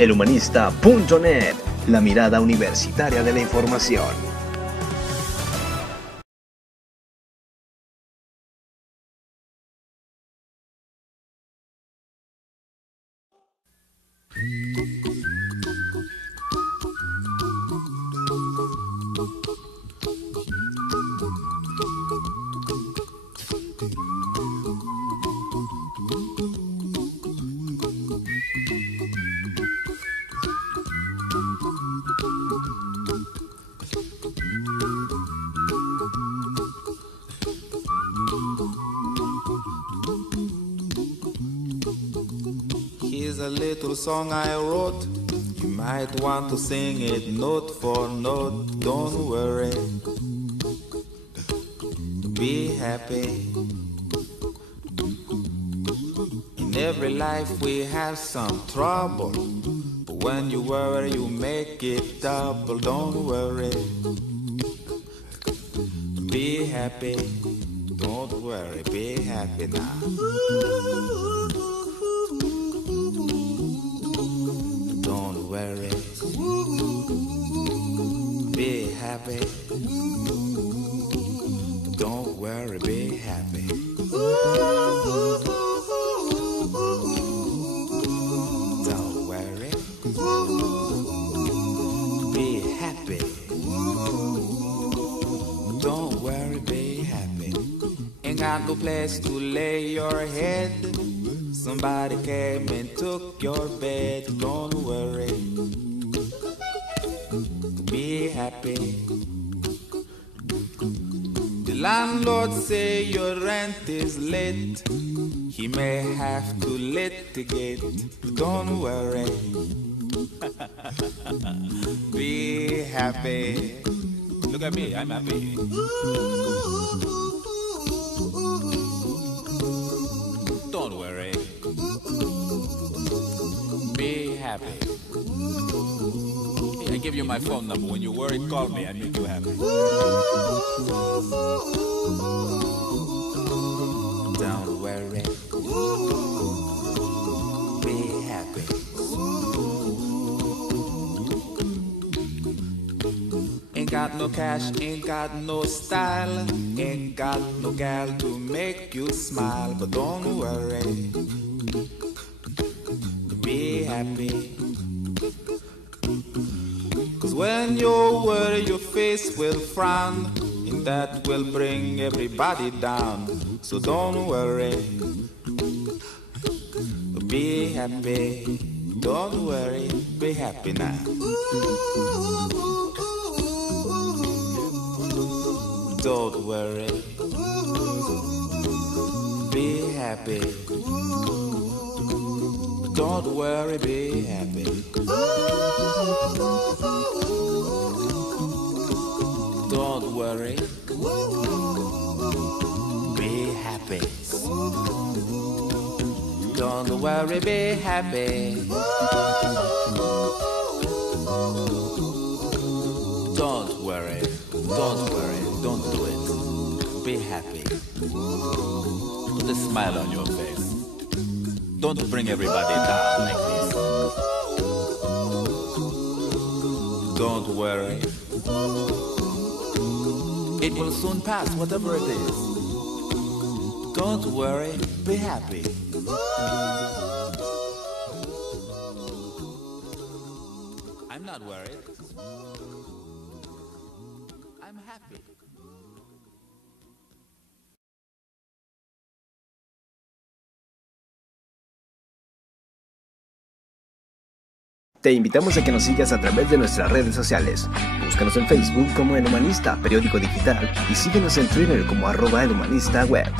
Elhumanista.net, la mirada universitaria de la información. Here's a little song I wrote. You might want to sing it note for note. Don't worry, be happy. In every life we have some trouble, but when you worry you make it double. Don't worry, be happy. Don't worry, be happy now. Don't worry, be happy. Don't worry, be happy. Don't worry, be happy. Don't worry, be happy. Ain't got no place to lay your head. Somebody came and took your bed. Don't worry, be happy. The landlord say your rent is late. He may have to litigate. Don't worry, be happy. Look at me, I'm happy. Don't worry, be happy. Hey, I give you my phone number. When you're worried, call me. I make you happy. Don't worry, be happy. Ain't got no cash, ain't got no style, ain't got no gal to make you smile. But don't worry, be happy. Cause when you worry your face will frown, and that will bring everybody down. So don't worry, be happy. Don't worry, be happy now. Don't worry, be happy. Don't worry, be happy. Don't worry, be happy. Don't worry, be happy. Don't worry, don't do it. Be happy. Put a smile on your face. Don't bring everybody down like this. Don't worry, it will soon pass, whatever it is. Don't worry, be happy. I'm not worried. I'm happy. Te invitamos a que nos sigas a través de nuestras redes sociales. Búscanos en Facebook como El Humanista, periódico digital, y síguenos en Twitter como @elhumanistaweb.